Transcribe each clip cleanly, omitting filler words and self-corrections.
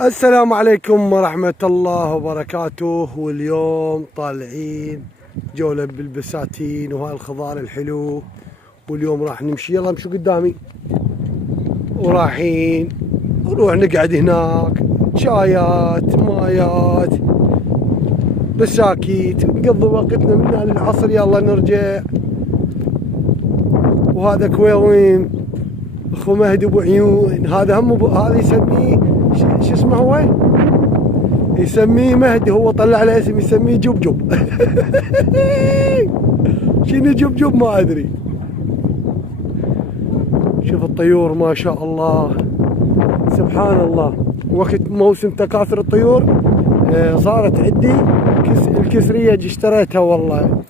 السلام عليكم ورحمة الله وبركاته. واليوم طالعين جولة بالبساتين وهالخضار الحلو. واليوم راح نمشي، يلا امشوا قدامي، ورايحين نروح نقعد هناك، شايات مايات بساكيت، نقضي وقتنا من هنا للعصر، يلا نرجع. وهذا كويوين اخو مهدي ابو عيون، هذا هم هذا يسميه شو اسمه هو؟ يسميه مهدي، هو طلع له اسم يسميه جبجب. شنو جبجب ما ادري. شوف الطيور ما شاء الله، سبحان الله. وقت موسم تكاثر الطيور صارت عندي الكسرية اشتريتها والله.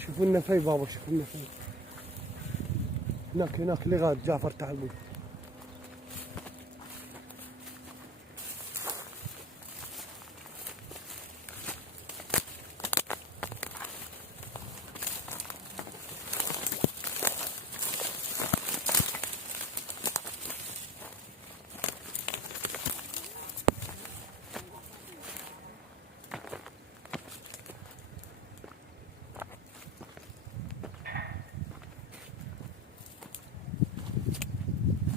شوفوا النفي بابا، شوفوا النفي هناك لغاية جعفر تعال.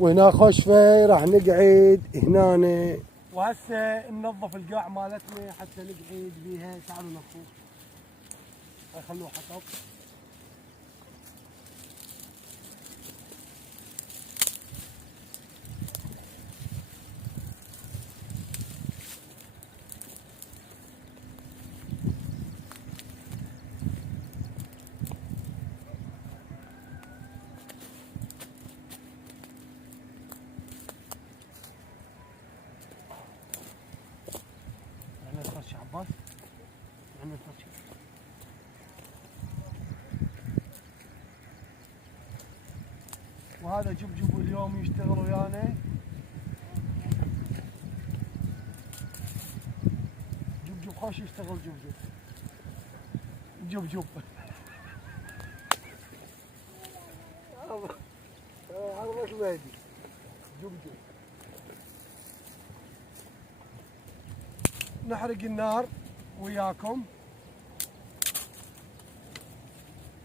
وهنا خوشفة راح نقعد هنا. وهسه ننظف القاع مالتنا حتى نقعد بيها. تعالوا نظفوه، خلوه حطب. عباس وهذا جبجب اليوم يشتغل ويانا. جبجب خوش يشتغل. جبجب هذا مش مهدي. جبجب نحرق النار وياكم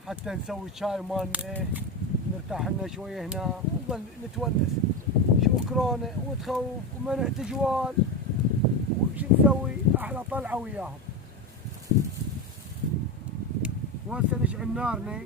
حتى نسوي شاي مالنا، نرتاح لنا شويه هنا ونظل نتونس. شو كورونا وتخوف ومنع تجوال، وش نسوي؟ احلى طلعه وياهم. وهسه نشعل نارنا.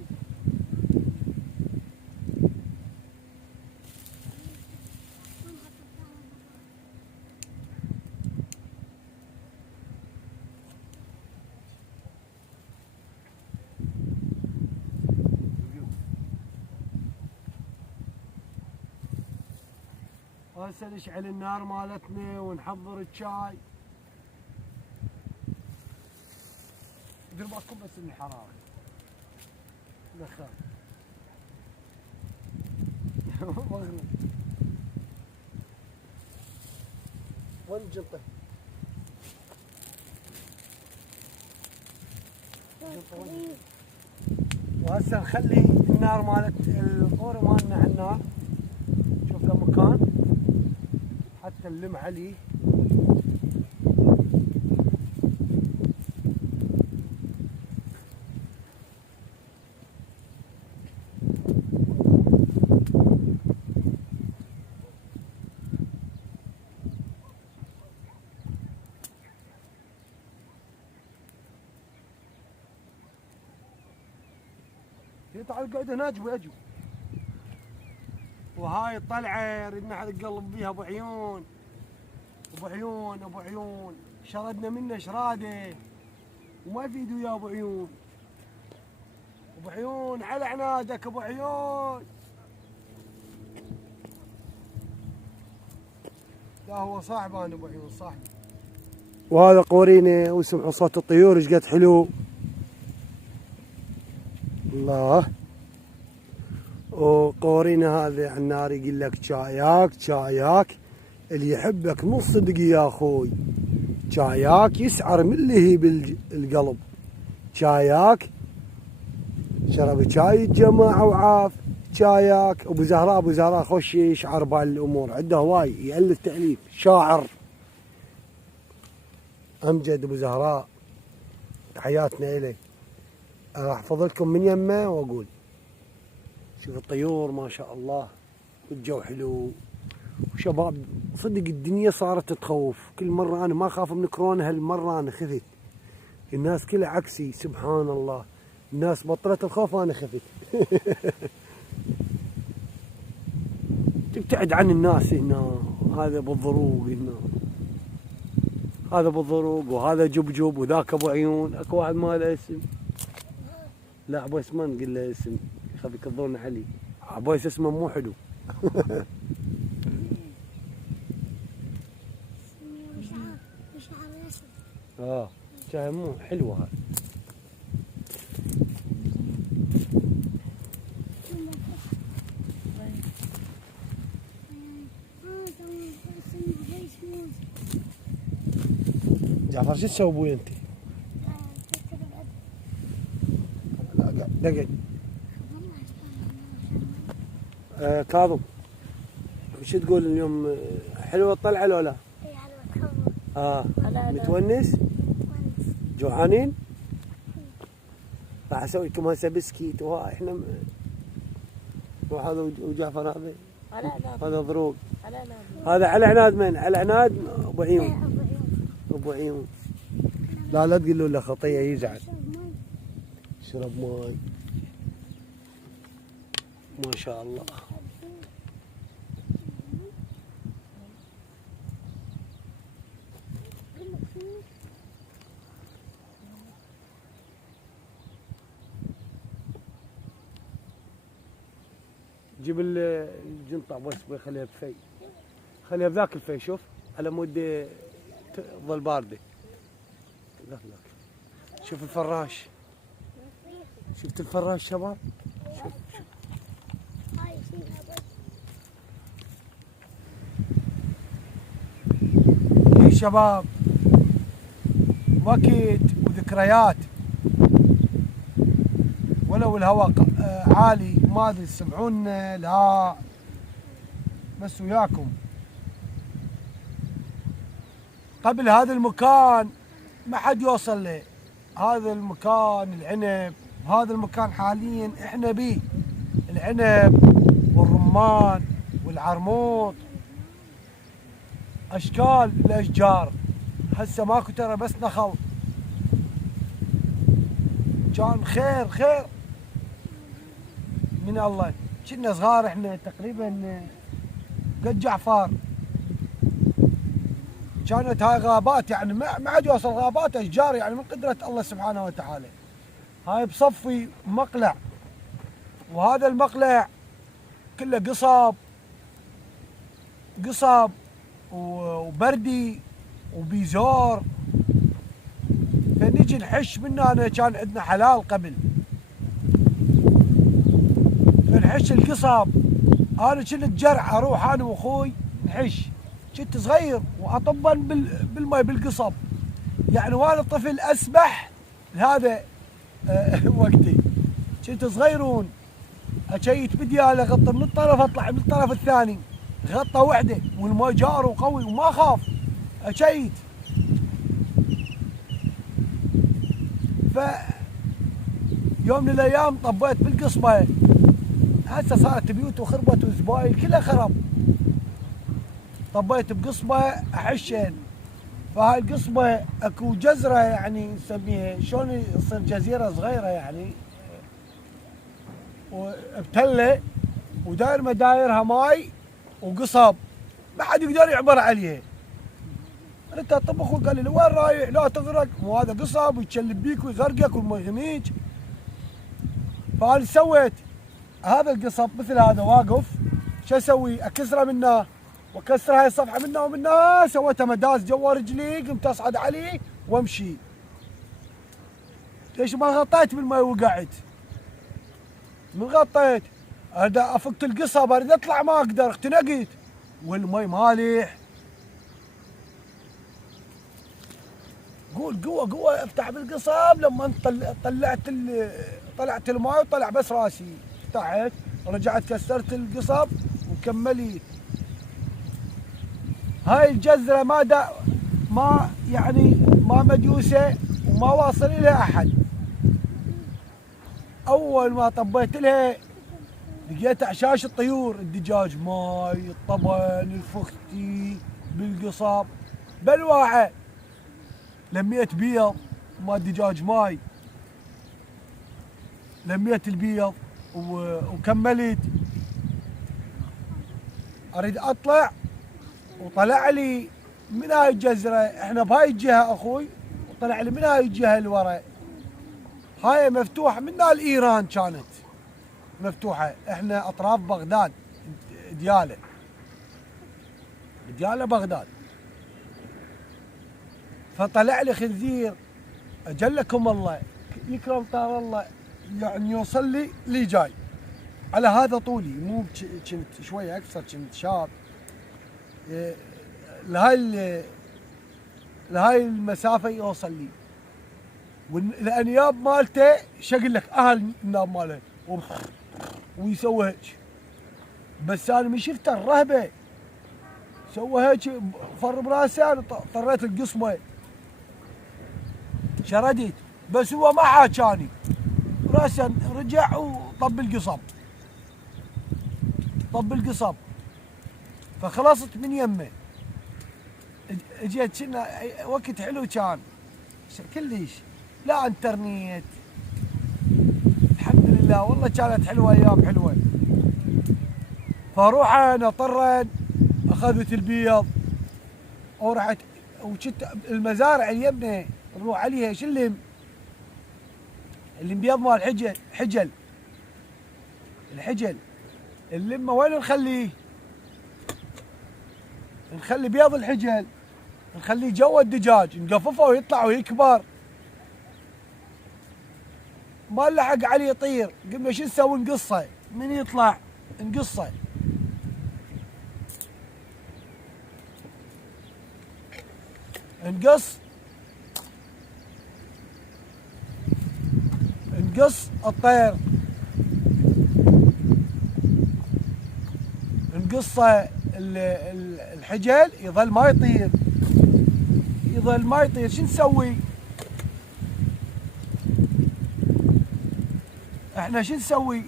هسه نشعل النار مالتنا ونحضر الشاي. دير بالكم بس من الحرارة. دخل. وين الجنطة؟ وهسه نخلي النار مالت القورة مالنا على النار. شوف له مكان حتى نلم عليه. تعال قعد هنا اجوا. وهاي الطلعه ردنا نقلب بيها ابو عيون. ابو عيون شردنا منه شراده وما يفيد ويا ابو عيون. ابو عيون على عنادك ابو عيون. لا هو صاحب، انا ابو عيون صاحبي. وهذا قورينا وسمعوا صوت الطيور ايش قد حلو. الله. وقورينا هذا على النار يقول لك شاياك اللي يحبك مو صدق يا اخوي. شاياك يسعر من اللي هي بالقلب. شاياك شرب شاي الجماعة وعاف. شايك ابو زهراء. ابو زهراء خوش يشعر بالامور، عنده هواي يالف تاليف، شاعر امجد ابو زهراء، تحياتنا اليه. راح احفظ لكم من يمه واقول. شوف الطيور ما شاء الله، والجو حلو وشباب. صدق الدنيا صارت تخوف، كل مره انا ما اخاف من كورونا، هالمره انا خفت. الناس كلها عكسي، سبحان الله. الناس بطلت الخوف وانا خفت. تبتعد عن الناس هنا. هذا بالضروق هنا، هذا بالضروق، وهذا جبجب، وذاك ابو عيون. اكو واحد ما له اسم. لا عبويس ما نقول له اسم، يخاف يكذبون علي. عبويس اسمه مو حلو. شاي مو حلوه هذا. جعفر شو تسوي ابوي انت؟ لا قاعد. كاظم وش تقول اليوم؟ حلوه الطلعه لو لا؟ اي حلوة تخوف. متونس؟ جوعانين؟ راح اسوي لكم هسه بسكيت وها احنا وهذا وجعفر هذا هذا ضروق. هذا على عناد من؟ على عناد ابو عيون. ابو عيون. لا تقولوا له خطيه يزعل. شرب ماي ما شاء الله. جيب الجنطة بس خليها بفي، خليها بذاك الفي. شوف على مود تظل باردة. لا شوف الفراش، شفت الفراش شباب؟ شوف يا شباب، وقت وذكريات. ولو الهواء عالي ما ادري تسمعونا لا، بس وياكم. قبل هذا المكان ما حد يوصل له. هذا المكان العنب، هذا المكان حاليا احنا بيه العنب والرمان والعرموط، اشكال الاشجار. هسه ماكو ترى بس نخل. كان خير من الله. كنا صغار احنا تقريبا قد جعفر. كانت هاي غابات، يعني ما عاد يوصل غابات اشجار، يعني من قدرة الله سبحانه وتعالى. هاي بصفي مقلع، وهذا المقلع كله قصب وبردي وبيزور. فنجي نحش منه. أنا كان عندنا حلال قبل، فنحش القصب. أنا كنت جرع أروح أنا وأخوي نحش. كنت صغير وأطبن بالماء بالقصب، يعني وأنا طفل أسبح. هذا وقتي كنت صغيرون. أشيت بديالة غطى من الطرف أطلع من الطرف الثاني، غطى وحده والماء جار وقوي وما خاف. أشيت. ف يوم من الايام طبيت بالقصبه. هسه صارت بيوت وخربت وزبايل كلها خرب. طبيت بقصبه احشن. فهاي القصبه اكو جزره، يعني نسميها شلون يصير جزيره صغيره يعني، وبتله وداير مدايرها ماي وقصب، ما حد يقدر يعبر عليها. انت طبخ وقال لي وين رايح؟ لا تغرق، وهذا قصب ويتشلب بيك ويغرقك والماء يغنيك. فانا سويت هذا القصب مثل هذا واقف، شو اسوي؟ اكسره منه واكسر هاي الصفحه منه ومنه. سويتها مداس جوا رجلي، قمت اصعد عليه وامشي. ليش ما غطيت بالماء وقعت؟ من غطيت افكت القصب اريد اطلع ما اقدر، اختنقت والماء مالح. قول قوه افتح بالقصب. لما طلعت الماء وطلع بس راسي، فتحت رجعت كسرت القصب وكمليت. هاي الجزرة ما يعني ما مديوسة وما واصل إليها أحد. أول ما طبيت لها لقيت أعشاش الطيور، الدجاج ماي، الطبن، الفختي بالقصب بالواعة. لميت بيض ما الدجاج ماي، لميت البيض وكملت. أريد أطلع وطلع لي من هاي الجزرة، احنا بهاي الجهة أخوي، وطلع لي من هاي الجهة اللي ورا. هاي مفتوحة من ايران، كانت مفتوحة. احنا اطراف بغداد، ديالة بغداد. فطلع لي خنزير اجلكم الله يكرم طال الله، يعني يوصل لي جاي على هذا طولي، مو كنت شوية اكثر، كنت شاب. لهاي المسافة يوصل لي. والانياب مالته شقل لك اهل الناب ماله ويسوي هيك. بس انا من شفت الرهبه سوى هيك، فر براسي، انا طريت القصمه شرديت، بس هو ما حاكاني، راسا رجع وطب القصب فخلصت من يمه. اجيت كنا وقت حلو كان كلش، لا انترنت، الحمد لله والله كانت حلوه، ايام حلوه. فروح انا طرن اخذت البيض ورحت، وكنت المزارع اليمنى نروح عليها شلم البيض مال الحجل اللمه وين نخليه؟ نخلي بيض الحجل نخليه جوا الدجاج، نقففه ويطلع ويكبر، ما لحق عليه يطير. قلنا شو نسوي؟ نقصه، من يطلع نقصه. نقص الطير، نقصه الحجل يظل ما يطير، شو نسوي؟ احنا شو نسوي؟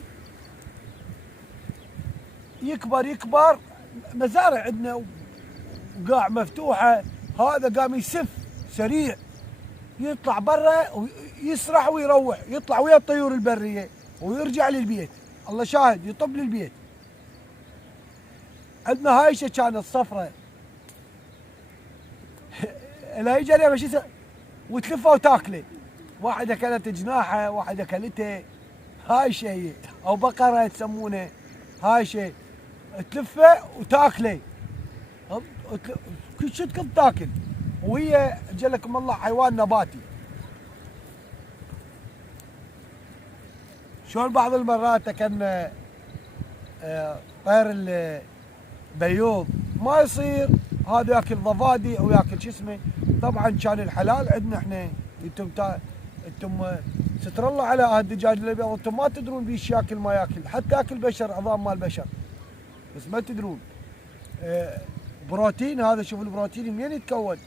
يكبر مزارع عندنا وقاع مفتوحه، هذا قام يسف سريع، يطلع برا ويسرح ويروح، يطلع ويا الطيور البريه ويرجع للبيت، الله شاهد يطب للبيت. عندنا هايشه كانت صفرة لا يجي عليها شو وتلفها وتاكله، واحده اكلت جناحه، واحده اكلته، هايشه هي او بقره تسمونه، هايشه تلفه وتاكله، كل شيء تكون تاكل، وهي جلكم الله حيوان نباتي. شلون بعض المرات كان طير البيوض ما يصير، هذا ياكل ضفادع وياكل شو اسمه. طبعا كان الحلال عندنا احنا، انتم ستر الله على الدجاج الابيض، انتم ما تدرون بيش ياكل ما ياكل، حتى ياكل بشر، عظام مال بشر، بس ما تدرون. بروتين، هذا شوف البروتين منين يتكون.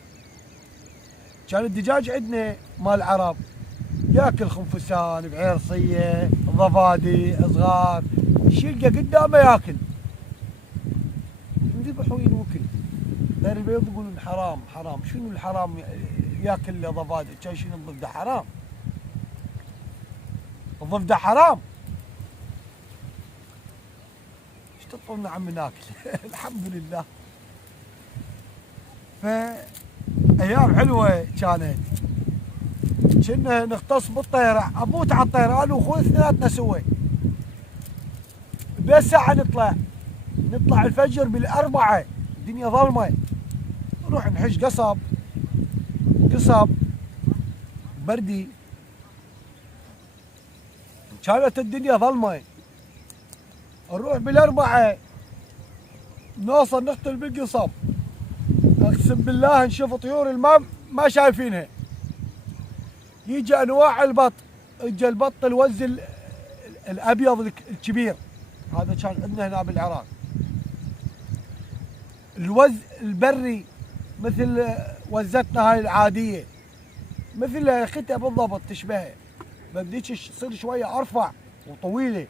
كان الدجاج عندنا مال العرب ياكل خنفسان بعيرصيه، ضفادع صغار، يلقى قدامه ياكل، ينذبح وينوكل. غير البيض يقولون حرام. شنو الحرام؟ ياكل ضفادع، كان شنو الضفدع حرام؟ الضفدع حرام؟ ايش تطلبنا عم ناكل؟ الحمد لله. فايام حلوه كانت. كنا نختص بالطيرة، اموت على الطيرة انا واخوي اثنيناتنا سوا. بساعة نطلع الفجر بالأربعة، الدنيا ظلمة، نروح نحش قصب بردي، كانت الدنيا ظلمة. نروح بالأربعة نوصل نقتل بالقصب، اقسم بالله نشوف طيور الماء ما شايفينها. يجي انواع البط، يجي البط الوز الابيض الكبير هذا كان عندنا هنا بالعراق. الوز البري مثل وزتنا هاي العاديه، مثل اختها بالضبط تشبهها، بديك تصير شويه ارفع وطويله،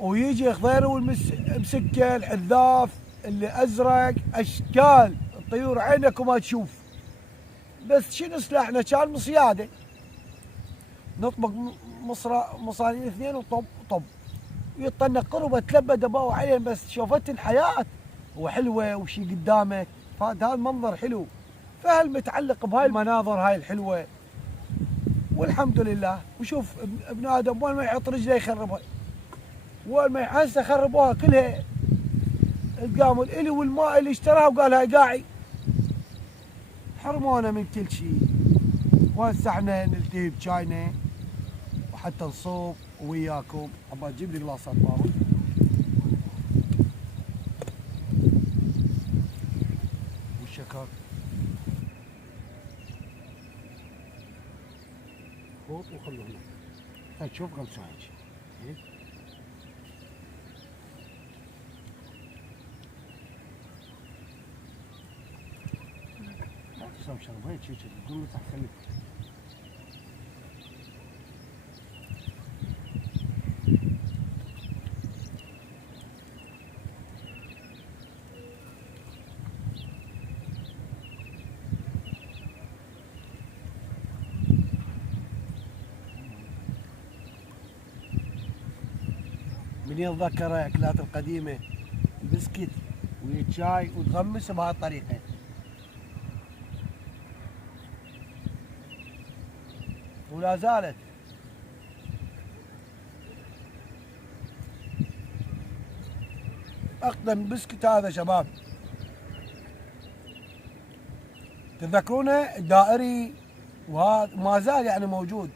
ويجي خضيره والمسكه الحذاف اللي ازرق، اشكال الطيور عينك وما تشوف. بس شنو سلاحنا كان مصياده، نطبق مصارين اثنين وطب طب، يطنق قربه تلبى دباوه عليهم، بس شوفت الحياه وحلوه وشي قدامك، فهذا المنظر حلو. فهل متعلق بهاي المناظر هاي الحلوه، والحمد لله. وشوف ابن ادم وين ما يحط رجله يخربها، وين ما يحس خربوها كلها. قاموا الالي والماء اللي اشتراها وقال هاي قاعي، حرمونا من كل شيء. وهسه احنا نلتهي بشاينا وحتى نصوب وياكم. عبا تجيب لي قلاصات ماوي. والشكر فوق وخلوه هنا. هاي شوف غلسان هيك. لا تسوي شرب هيك شي تقول له تحت خليك. من يتذكر اكلات القديمه، البسكت والشاي وتغمس بهاي الطريقه. ولا زالت. اقدم بسكت هذا شباب، تذكرونه الدائري، وهذا ما زال يعني موجود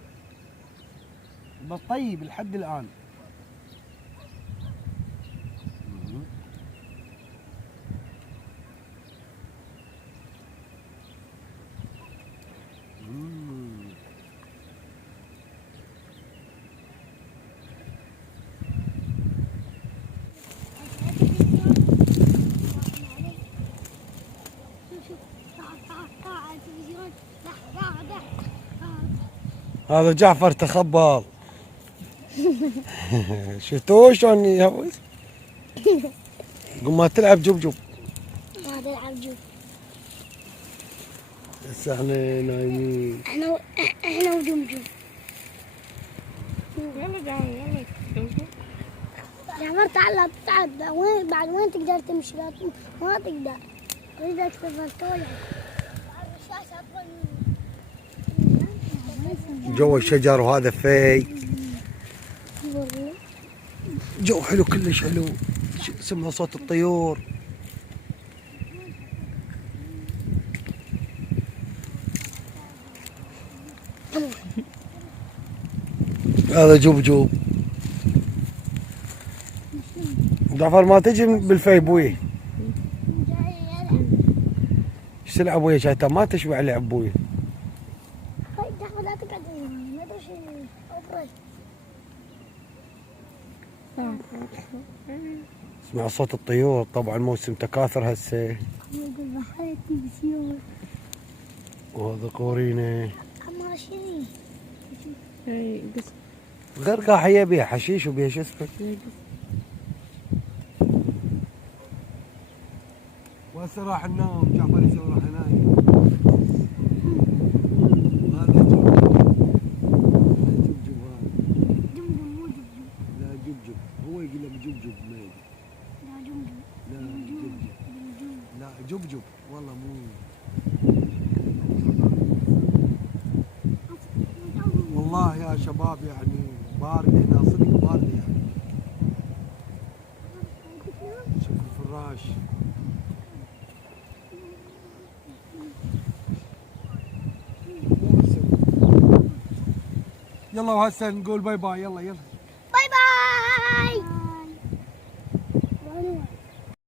بالطيب لحد الان. هذا جعفر تخبل. شفتوه شلون يهوس؟ قم ما تلعب جبجب. ما تلعب جب. هسه احنا نايمين. احنا وجمجم. يلا جاي يلا جمجم. يا عمر تعال تعال، وين بعد وين تقدر تمشي؟ ما تقدر. بدك تفلتولك. جو الشجر وهذا في جو حلو كلش حلو. سمع صوت الطيور. هذا جوب. جعفر ما تجي بالفي بويه. ايش تلعب ويا شايته؟ ما تشبع لعب بويه. جعفر لا تقعد ما ادري شو افرج. اسمع صوت الطيور. طبعا موسم تكاثر هسه. يقول بحياتي بسيول. وهذا قورينه. اما شنو؟ اي بس غرقه حيه بيها حشيش وبيها شو اسمه. وهسه راح ننام. جعفر يسوي راح ينام. هذا جبجب هذا. جمجم مو جمجم. لا جبجب، هو يقول لك جبجب ما يدري. لا جمجم. لا جبجب. لا جبجب والله مو. والله يا شباب يعني بارد هنا صدق بارد يعني. شوف الفراش. يلا وهسه نقول باي باي. يلا باي باي.